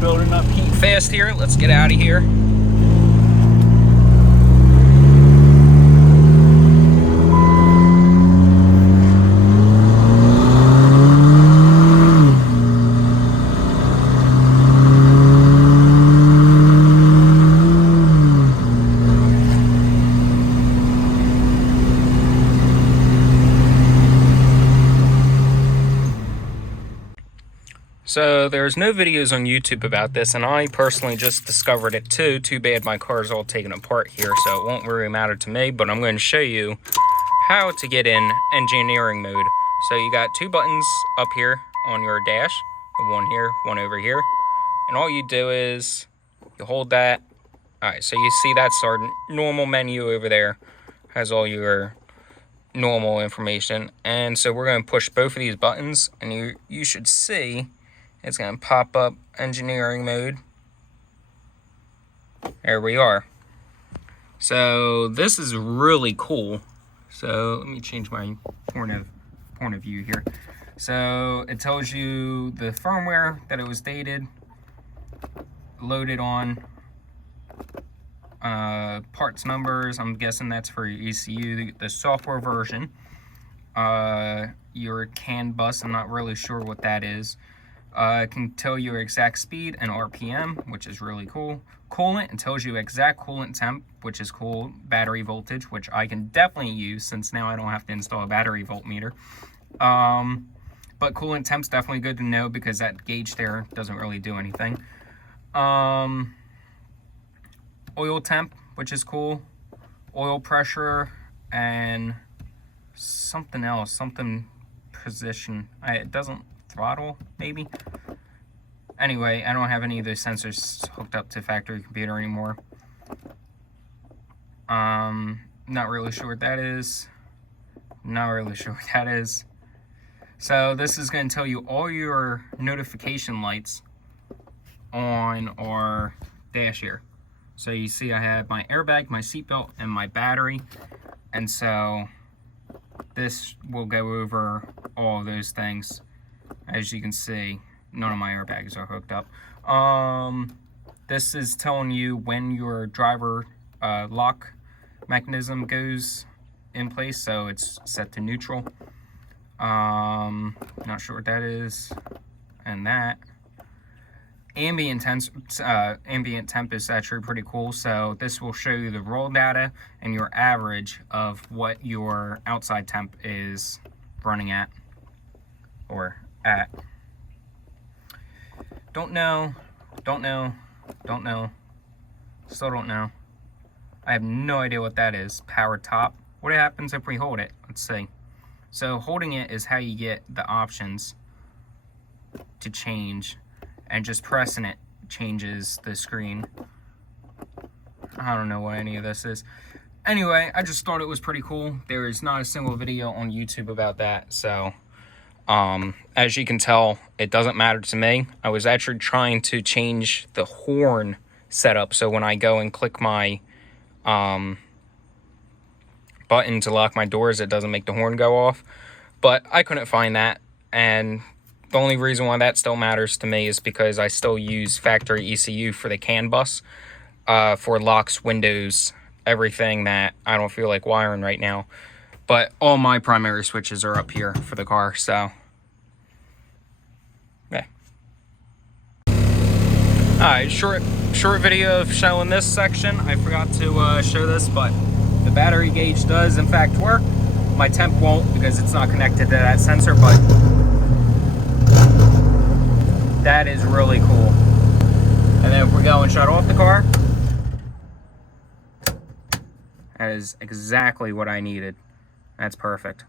building up heat fast here. Let's get out of here. So there's no videos on YouTube about this, and I personally just discovered it too. Too bad my car is all taken apart here, so it won't really matter to me, but I'm going to show you how to get in engineering mode. So you got two buttons up here on your dash, one here, one over here, and all you do is you hold that. Alright, so you see that's our normal menu over there, has all your normal information, and so we're going to push both of these buttons, and you should see it's going to pop up engineering mode. There we are. So this is really cool. So let me change my point of view here. So it tells you the firmware that it was dated, loaded on, parts numbers. I'm guessing that's for your ECU, the software version. Your CAN bus, I'm not really sure what that is. It can tell you your exact speed and RPM, which is really cool. Coolant, it tells you exact coolant temp, which is cool. Battery voltage, which I can definitely use since now I don't have to install a battery voltmeter. But coolant temp's definitely good to know because that gauge there doesn't really do anything. Oil temp, which is cool. Oil pressure and something else, something position. It doesn't throttle, maybe. Anyway, I don't have any of those sensors hooked up to factory computer anymore. Not really sure what that is. Not really sure what that is. So this is going to tell you all your notification lights on our dash here. So you see I have my airbag, my seatbelt, and my battery. And so this will go over all of those things. As you can see, none of my airbags are hooked up. This is telling you when your driver lock mechanism goes in place, so it's set to neutral. Not sure what that is. And that. Ambient temp is actually pretty cool, so this will show you the roll data and your average of what your outside temp is running at, or at. Don't know, still don't know. I have no idea what that is. Power top. What happens if we hold it? Let's see. So holding it is how you get the options to change, and just pressing it changes the screen. I don't know what any of this is. Anyway, I just thought it was pretty cool. There is not a single video on YouTube about that, so as you can tell, it doesn't matter to me. I was actually trying to change the horn setup, so when I go and click my button to lock my doors, it doesn't make the horn go off, but I couldn't find that, and the only reason why that still matters to me is because I still use factory ECU for the CAN bus, for locks, windows, everything that I don't feel like wiring right now. But all my primary switches are up here for the car, so yeah. Alright, short video of showing this section. I forgot to show this, but the battery gauge does in fact work. My temp won't because it's not connected to that sensor, but that is really cool. And then if we go and shut off the car, that is exactly what I needed. That's perfect.